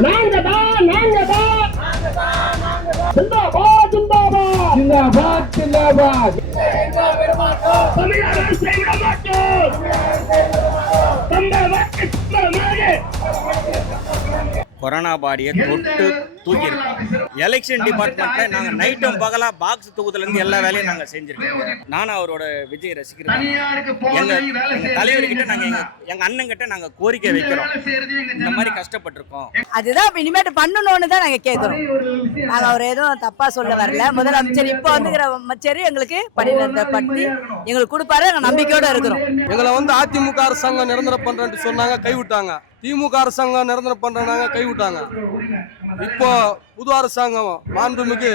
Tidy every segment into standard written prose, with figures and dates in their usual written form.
ஜிந்தாபாத் ஜிந்தாபாத் ஜிந்தாபாத் ஜிந்தாபாத் தமிழக அரசை விட மாட்டோம். கொரோனா பாடியை தொட்டு தூக்கியிருக்கோம். எலெக்ஷன் டிபார்ட்மெண்ட்ல நாங்கள் நைட்டும் பகலா பாக்ஸ் தூக்குதுலேருந்து எல்லா வேலையும் நாங்கள் செஞ்சிருக்கோம். நானும் அவரோட விஜய் ரசிக்கிறேன். எங்க தலைவர்கிட்ட நாங்கள் எங்க அண்ணன் கிட்ட நாங்கள் கோரிக்கை வைக்கிறோம். இந்த மாதிரி கஷ்டப்பட்டிருக்கோம். அதுதான் இனிமேட்டு பண்ணணும்னு தான் நாங்கள் கேட்குறோம். நாங்கள் அவர் எதுவும் தப்பா சொல்ல வரல. முதலமைச்சர் இப்போ வந்துக்கிற அமைச்சர் எங்களுக்கு பணிநிரந்தரப்படுத்தி எங்களுக்கு கொடுப்பாரு. நாங்கள் நம்பிக்கையோட இருக்கிறோம். எங்களை அதிமுக அரசாங்கம் நிரந்தரம் பண்றேன்னு சொன்னாங்க, கைவிட்டாங்க. திமுக அரசாங்கம் நிரந்தரம் பண்றாங்க, கைவிட்டாங்க. இப்போ புது அரசாங்கம் மாண்புமிகு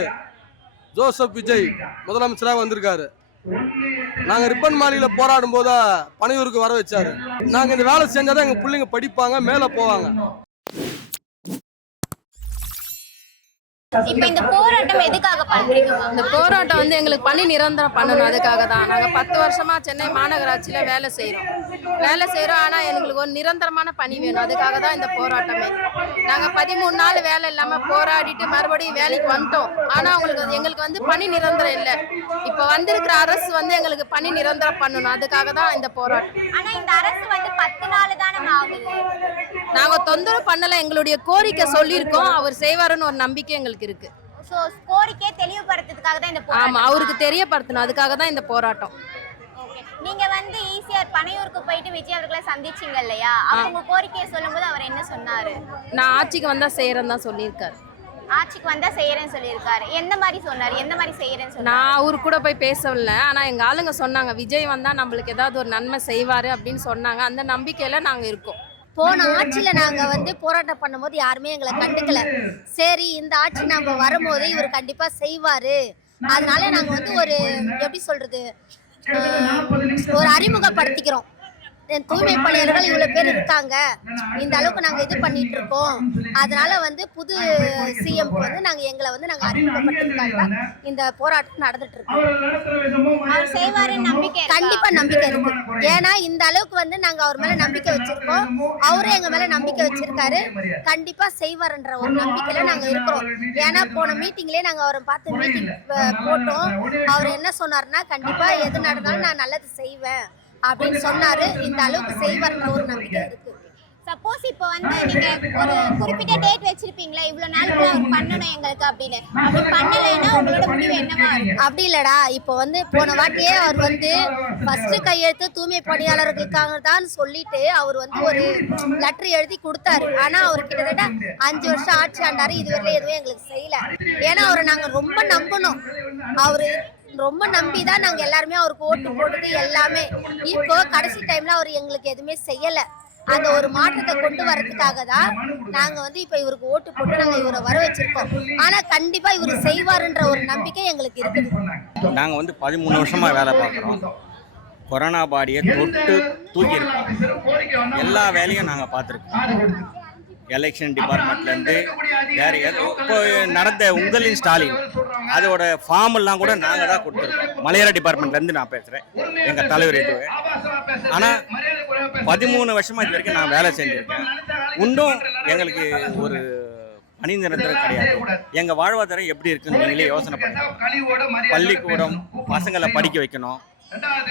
ஜோசப் விஜய் முதலமைச்சராக வந்திருக்காரு. நாங்க ரிப்பன் மாளிகையில போராடும் போது பனையூருக்கு வர வச்சாரு. நாங்க இந்த வேலை செஞ்சாதான் எங்க பிள்ளைங்க படிப்பாங்க, மேல போவாங்க. இப்ப இந்த போராட்டம் எதுக்காக பண்றீங்க? இந்த போராட்டம் வந்து எங்களுக்கு பணி நிரந்தரம் பண்ணணும். அதுக்காக தான் நாங்கள் 10 வருஷமா சென்னை மாநகராட்சியில் வேலை செய்கிறோம். ஆனால் எங்களுக்கு ஒரு நிரந்தரமான பணி வேணும். அதுக்காக தான் இந்த போராட்டமே. நாங்கள் 13 நாள் வேலை இல்லாமல் போராடிட்டு மறுபடியும் வேலைக்கு வந்துட்டோம். ஆனால் எங்களுக்கு வந்து பணி நிரந்தரம் இல்லை. இப்போ வந்திருக்கிற அரசு வந்து எங்களுக்கு பணி நிரந்தரம் பண்ணணும். அதுக்காக தான் இந்த போராட்டம். ஆனால் இந்த அரசு வந்து 10 நாள் தானே ஆகுது. நாங்கள் தொந்தரவு பண்ணலை. எங்களுடைய கோரிக்கை சொல்லியிருக்கோம். அவர் செய்வாருன்னு ஒரு நம்பிக்கை எங்களுக்கு இருக்கு. சோ கோரிக்கை தெளிவுபடுத்துறதுக்காக தான் இந்த போராட்டம். ஆமா, அவருக்கு தெரியப்படுத்தணும். அதுக்காக தான் இந்த போராட்டம். நீங்க வந்து ஈசிஆர் பனையூருக்கு போயிட்டு விஜய் அவர்களை சந்திச்சீங்க இல்லையா? அவங்க கோரிக்கையை சொல்லும்போது அவர் என்ன சொன்னாரு? நான் ஆட்சிக்கு வந்தா செய்யறேன்னு தான் சொல்லியிருக்காரு. ஆட்சிக்கு வந்தா செய்யறேன்னு சொல்லியிருக்காரு. எந்த மாதிரி சொன்னாரு? எந்த மாதிரி செய்யறேன்னு சொன்னாரு? நான் அவரு கூட போய் பேசவில்லை. ஆனா எங்க ஆளுங்க சொன்னாங்க விஜய் வந்தா நம்மளுக்கு ஏதாவது ஒரு நன்மை செய்வாரு அப்படின்னு சொன்னாங்க. அந்த நம்பிக்கையில நாங்க இருக்கோம். போன ஆட்சியில நாங்க வந்து போராட்டம் பண்ணும்போது யாருமே எங்களை கண்டுக்கல. சரி, இந்த ஆட்சி நம்ம வரும்போது இவர் கண்டிப்பா செய்வாரு. அதனால நாங்க வந்து ஒரு எப்படி சொல்றது, ஒரு அறிமுகப்படுத்திக்கிறோம். தூய்மை பணியாளர்கள் இவ்வளவு பேர் இருக்காங்க, இந்த அளவுக்கு நாங்க இது பண்ணிட்டு இருக்கோம். அதனால வந்து புது சிஎம்க்கு வந்து எங்களை வந்து நாங்க அறிமுகப்படுத்துறதுக்காக இந்த போராட்டம் நடந்துட்டு இருக்கோம். அவர் செய்வாருன்னு நம்பிக்கை, கண்டிப்பா நம்பிக்கை இருக்கு. ஏன்னா இந்த அளவுக்கு வந்து நாங்க அவர் மேல நம்பிக்கை வச்சிருக்கோம். அவரும் எங்க மேல நம்பிக்கை வச்சிருக்காரு. கண்டிப்பா செய்வாருன்ற ஒரு நம்பிக்கையில நாங்க இருக்கிறோம். ஏன்னா போன மீட்டிங்லயே நாங்க அவரை பார்த்து மீட்டிங் போட்டோம். அவர் என்ன சொன்னாருன்னா, கண்டிப்பா எது நடந்தாலும் நான் நல்லது செய்வேன் அப்படின்னு சொன்னாரு. இந்த அளவுக்கு செய்வார்ன்ற ஒரு நம்பிக்கை இருக்கு. சப்போஸ் இப்போ வந்து நீங்க ஒரு குறிப்பிட்ட டேட் வச்சிருப்பீங்களா, இவ்வளவு நாளுக்குள்ள அவர் பண்ணணும் எங்களுக்கு அப்படின்னு, அப்படி பண்ணலைன்னா உங்களோட முடிவு என்னவா இருக்கும்? அப்படி இல்லடா, இப்போ வந்து போன வாட்டியே அவர் வந்து ஃபர்ஸ்ட் கையெழுத்து தூய்மை பணியாளர்களுக்காக தான் சொல்லிட்டு அவர் வந்து ஒரு லெட்டர் எழுதி கொடுத்தாரு. ஆனா அவர் கிட்டத்தட்ட 5 வருஷம் ஆட்சி ஆண்டாரு. இதுவரையில எதுவும் எங்களுக்கு செய்யல. ஏன்னா அவரை நாங்க ரொம்ப நம்பணும். அவரு ரொம்ப நம்பிதான் நாங்க எல்லாருமே அவருக்கு ஓட்டு போட்டது எல்லாமே. இப்போ கடைசி டைம்ல அவர் எங்களுக்கு எதுவுமே செய்யல. அந்த ஒரு மாற்றத்தை கொண்டு வரதுக்காக தான் நாங்க வந்து இப்ப இவருக்கு ஓட்டு போட்டு நாங்க இவரை வர வச்சிருக்கோம். ஆனா கண்டிப்பா இவர் செய்வாருன்ற ஒரு நம்பிக்கை எங்களுக்கு இருக்குது. நாங்க வந்து 13 வருஷமா வேலை பார்க்குறோம். கொரோனா பாடியை தொட்டு தூக்கியிருக்கோம். எல்லா வேலையும் நாங்கள் பார்த்துருக்கோம். எலெக்ஷன் டிபார்ட்மெண்ட்லேருந்து வேறு இப்போ நடந்த உங்களின் ஸ்டாலின் அதோட ஃபார்ம் எல்லாம் கூட நாங்கள் தான் கொடுத்துருக்கோம். மலையாள டிபார்ட்மெண்ட்லேருந்து நான் பேசுகிறேன், எங்கள் தலைவர் இது. ஆனால் 13 வருஷமாக இது வரைக்கும் நான் வேலை செஞ்சுருக்கேன். இன்னும் எங்களுக்கு ஒரு பணி நிரந்தரம் கிடையாது. எங்கள் வாழ்வாதாரம் எப்படி இருக்குன்னு நீங்களே யோசனை பண்ணுங்க. பள்ளிக்கூடம் பசங்களை படிக்க வைக்கணும்,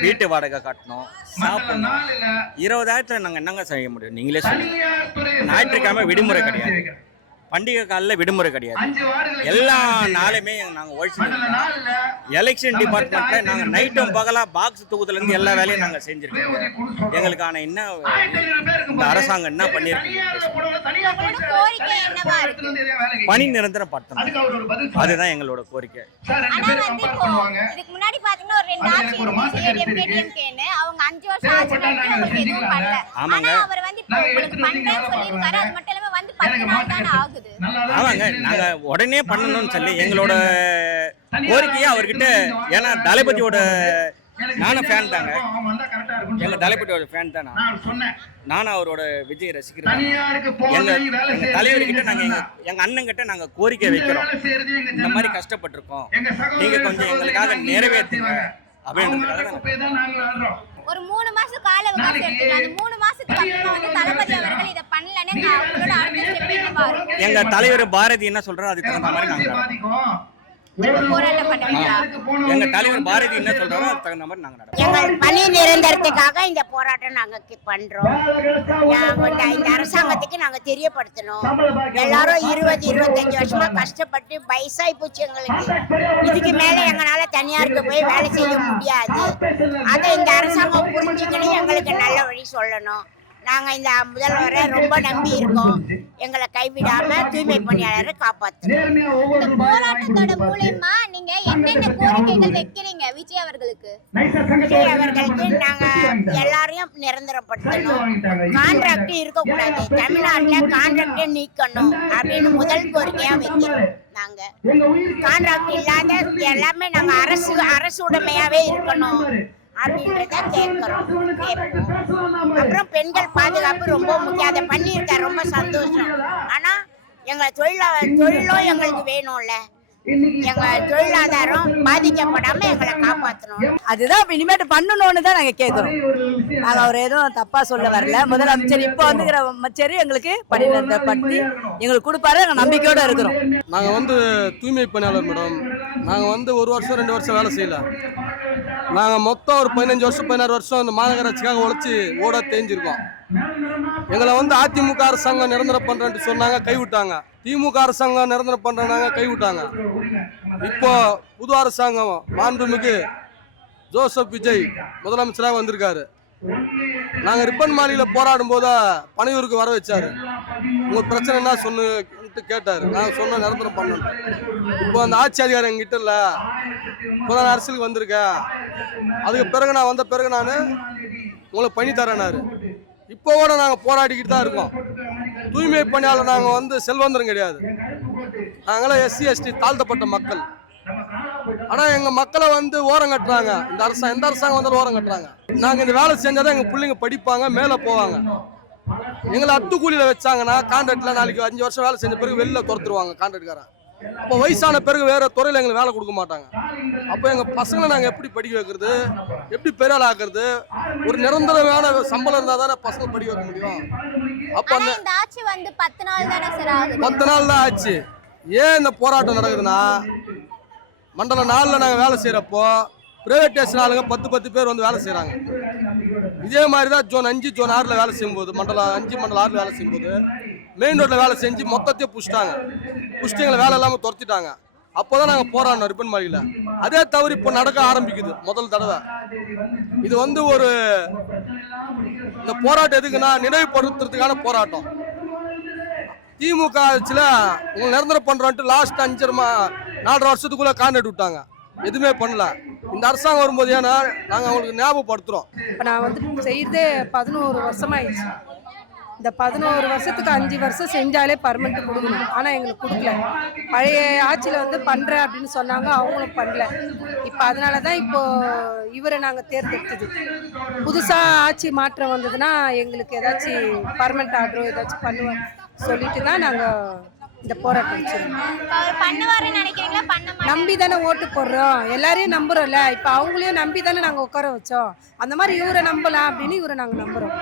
வீட்டு வாடகை கட்டணும், சாப்பிடணும். 20,000 நாங்கள் என்னங்க செய்ய முடியும்? நீங்களே சொல்லுங்க. ஞாயிற்றுக்கிழமை விடுமுறை கிடையாது, பண்டிகை காலில் விடுமுறை கிடையாது. எல்லா நாளுமே நாங்கள் உழைச்சிருக்கோம். எலெக்ஷன் டிபார்ட்மெண்ட்ல நாங்கள் நைட்டும் பகலா பாக்ஸ் தூக்குதுலேருந்து எல்லா வேலையும் நாங்கள் செஞ்சுருக்கோம். எங்களுக்கான என்ன இந்த அரசாங்கம் என்ன பண்ணியிருக்கு? பணி நிரந்தரம் படுத்தணும். அதுதான் எங்களோட கோரிக்கை. இதுக்கு முன்னாடி பாத்தீங்கன்னா ஒரு 2 ஆட்சி இருந்துச்சு, அவங்க 5 வருஷம் ஆட்சி பண்ணி எதுவும் பண்ணல. ஆனா அவர் வந்து இப்போ உங்களுக்கு பண்றேன்னு சொல்லியிருக்காரு. அது மட்டும் இல்லாம வந்து 10 நாள் தானே ஆகுது. ஆமாங்க, நாங்க உடனே பண்ணணும்னு சொல்லி எங்களோட கோரிக்கையை அவர்கிட்ட, ஏன்னா தளபதியோட நானும் ஃபேன் தாங்க, எங்க தளபதியோட ஃபேன் தான் நானும் அவரோட விஜய் ரசிக்கிறேன். எங்க தலைவர்கிட்ட நாங்க எங்க அண்ணன் கிட்ட நாங்க கோரிக்கை வைக்கிறோம். இந்த மாதிரி கஷ்டப்பட்டிருக்கோம், நீங்க கொஞ்சம் எங்களுக்காக நிறைவேற்றுங்க அப்படின்றதுக்காக. ஒரு 3 மாசம் கால அவகாசம் எடுத்துக்கலாம். அந்த 3 மாசத்துக்கு அப்புறமா வந்து தளபதி அவர்கள் இதை பண்ணலன்னு அவங்களோட அடுத்த ஸ்டெப் என்னவா இருக்கும்? எங்க தலைவர் பாரதி என்ன சொல்றாரோ அதுக்கு தகுந்த மாதிரி நாங்க நடப்போம். போராட்டம் பண்ணுவீங்களா? எங்க தலைவர் பாரதி என்ன சொல்றாரோ அதுக்கு தகுந்த மாதிரி நாங்க நடப்போம். எங்கள் பணி நிரந்தரத்துக்காக இந்த போராட்டம் நாங்க பண்றோம். நாங்க இந்த அரசாங்கத்துக்கு நாங்க தெரியப்படுத்தணும். எல்லாரும் 20-25 வருஷமா கஷ்டப்பட்டு வயசாகி போச்சு எங்களுக்கு. இதுக்கு மேல எங்களால தனியாருக்கு போய் வேலை செய்ய முடியாது. அதை இந்த அரசாங்கம் புரிஞ்சுக்கணும், எங்களுக்கு நல்ல வழி சொல்லணும். நாங்க இந்த முதல்வரை ரொம்ப நம்பி இருக்கோம். எங்களை கைவிடாம தூய்மை பணியாளரை காப்பாற்றணும். இந்த போராட்டத்தோட மூலமா நீங்க என்னென்ன கோரிக்கைகள் வைக்கிறீங்க விஜய் அவர்களுக்கு? விஜய் அவர்களுக்கு நாங்க எல்லாரையும் நிரந்தரப்படுத்தணும். கான்ட்ராக்ட் இருக்கக்கூடாது, தமிழ்நாட்டுல கான்ட்ராக்டை நீக்கணும் அப்படின்னு முதல் கோரிக்கையா வைக்கிறோம். நாங்க கான்ட்ராக்ட் இல்லாத எல்லாமே நாங்க அரசு உடைமையாவே இருக்கணும் அப்படின்றத கேட்கிறோம். அப்புறம் பெண்கள் பாதுகாப்பு ரொம்ப முக்கியம். அதை பண்ணியிருக்காரு, ரொம்ப சந்தோஷம். ஆனா எங்க தொழிலும் எங்களுக்கு வேணும்ல. எங்க தொழிலாதாரம் பாதிக்கப்படாம எங்களை காப்பாற்றணும். அதுதான் இப்ப இனிமேட்டு பண்ணணும்னு தான் நாங்க கேட்கிறோம். நாங்க அவர் எதுவும் தப்பா சொல்ல வரல. முதலமைச்சர் இப்போ வந்துக்கிற அமைச்சர் எங்களுக்கு பணி நிரந்தரப்படுத்தி எங்களுக்கு கொடுப்பாரு. நாங்க நம்பிக்கையோட இருக்கிறோம். நாங்க வந்து தூய்மை பணியாளர் மேடம். நாங்க வந்து 1 வருஷம் 2 வருஷம் வேலை செய்யல. நாங்க மொத்தம் ஒரு 15 வருஷம் 16 வருஷம் இந்த மாநகராட்சிக்காக உழைச்சி ஓட தேஞ்சிருக்கோம். எங்களை வந்து அதிமுக அரசாங்கம் நிரந்தரம் பண்றேன்னு சொன்னாங்க, கைவிட்டாங்க. திமுக அரசாங்கம் நிரந்தரம் பண்றாங்க, கைவிட்டாங்க. இப்போ புது அரசாங்கம் மாண்புமிகு ஜோசப் விஜய் முதலமைச்சராக வந்திருக்காரு. நாங்க ரிப்பன் மாளிகையில போராடும் போது பனையூருக்கு வர வச்சாரு. உங்க பிரச்சனை என்ன சொன்னு கேட்டாரு. நாங்க சொன்ன நிரந்தரம் பண்ணணும். இப்போ அந்த ஆட்சி அதிகாரம் எங்கிட்ட இல்ல, இப்போதான் அரசியலுக்கு வந்திருக்கேன். அதுக்கு பிறகு நான் வந்த பிறகு நான் உங்களுக்கு பண்ணி தரேனாரு. இப்போ கூட நாங்கள் போராடிக்கிட்டு தான் இருக்கோம். தூய்மை பணியாளர் நாங்கள் வந்து செல்வந்தரும் கிடையாது. நாங்களாம் SC ST தாழ்த்தப்பட்ட மக்கள். ஆனால் எங்கள் மக்களை வந்து ஓரம் கட்டுறாங்க. எந்த அரசாங்கம் வந்தாலும் ஓரம் கட்டுறாங்க. நாங்கள் இந்த வேலை செஞ்சாதான் எங்கள் பிள்ளைங்க படிப்பாங்க, மேலே போவாங்க. எங்களை அத்துக்கூலியில் வச்சாங்கன்னா கான்ட்ராக்டில் நாளைக்கு 5 வருஷம் வேலை செஞ்ச பிறகு வெளில துரத்துருவாங்க கான்ட்ராக்ட்காரன். அப்போ வயசான பிறகு வேற துறையில் எங்களுக்கு வேலை கொடுக்க மாட்டாங்க. அப்போ எங்கள் பசங்களை நாங்கள் எப்படி படிக்க வைக்கிறது, எப்படி பெரியாள் ஆக்குறது? ஒரு நிரந்தரமான சம்பளம் இருந்தால் தானே பசங்க படிக்க வைக்க முடியும். அப்போ அந்த இந்த ஆட்சி வந்து 10 நாள் தானே சார் ஆகுது? 10 நாள் தான் ஆச்சு. ஏன் இந்த போராட்டம் நடக்குதுன்னா, மண்டல 4ல் நாங்கள் வேலை செய்கிறப்போ பிரைவேட்டேஷன் ஆளுங்க 10 பேர் வந்து வேலை செய்கிறாங்க. இதே மாதிரி தான் ஜோன் 5 ஜோன் 6ல் வேலை செய்யும்போது, மண்டலம் 5 மண்டலம் 6ல் வேலை செய்யும்போது மெயின் ரோட்டில் வேலை செஞ்சு மொத்தத்தையும் புஷ்டாங்க. எங்களை வேலை இல்லாமல் துரத்திட்டாங்க. அப்போ தான் நாங்கள் போராடணும் ரிப்பன் மாளிகையில். அதே தவறு இப்போ நடக்க ஆரம்பிக்குது முதல் தடவை. இது வந்து ஒரு இந்த போராட்டம் எதுக்குன்னா நினைவுபடுத்துறதுக்கான போராட்டம். திமுக ஆட்சியில் உங்களை நிரந்தரம் பண்ணுறோன்ட்டு லாஸ்ட் 4 வருஷத்துக்குள்ளே கான்ட்ராக்ட் விட்டாங்க. எதுவுமே பண்ணல. இந்த அரசாங்கம் வரும்போது ஏன்னா நாங்கள் அவங்களுக்கு ஞாபகப்படுத்துகிறோம். இப்போ நான் வந்து செய்தே 11 வருஷமாயிடுச்சு. இந்த 11 வருஷத்துக்கு 5 வருஷம் செஞ்சாலே பர்மனெண்ட் கொடுக்கணும். ஆனால் எங்களுக்கு கொடுக்கல. பழைய ஆட்சியில் வந்து பண்ணுறேன் அப்படின்னு சொன்னாங்க, அவங்களும் பண்ணல. இப்போ அதனால தான் இப்போ இவரை நாங்கள் தேர்ந்தெடுத்தது. புதுசாக ஆட்சி மாற்றம் வந்ததுன்னா எங்களுக்கு ஏதாச்சும் பர்மனெண்ட் ஆர்டரோ ஏதாச்சும் பண்ணுவோம் சொல்லிட்டு தான் நாங்கள் இந்த போராட்டம் வச்சிருக்கோம். அவர் பண்ணுவாருன்னு நினைக்கிறீங்களா? பண்ண நம்பி தானே ஓட்டு போடுறோம், எல்லாரையும் நம்புறோம்ல. இப்போ அவங்களையும் நம்பி தானே நாங்கள் உட்கார வச்சோம். அந்த மாதிரி இவரை நம்பலாம் அப்படின்னு இவரை நாங்கள் நம்புகிறோம்.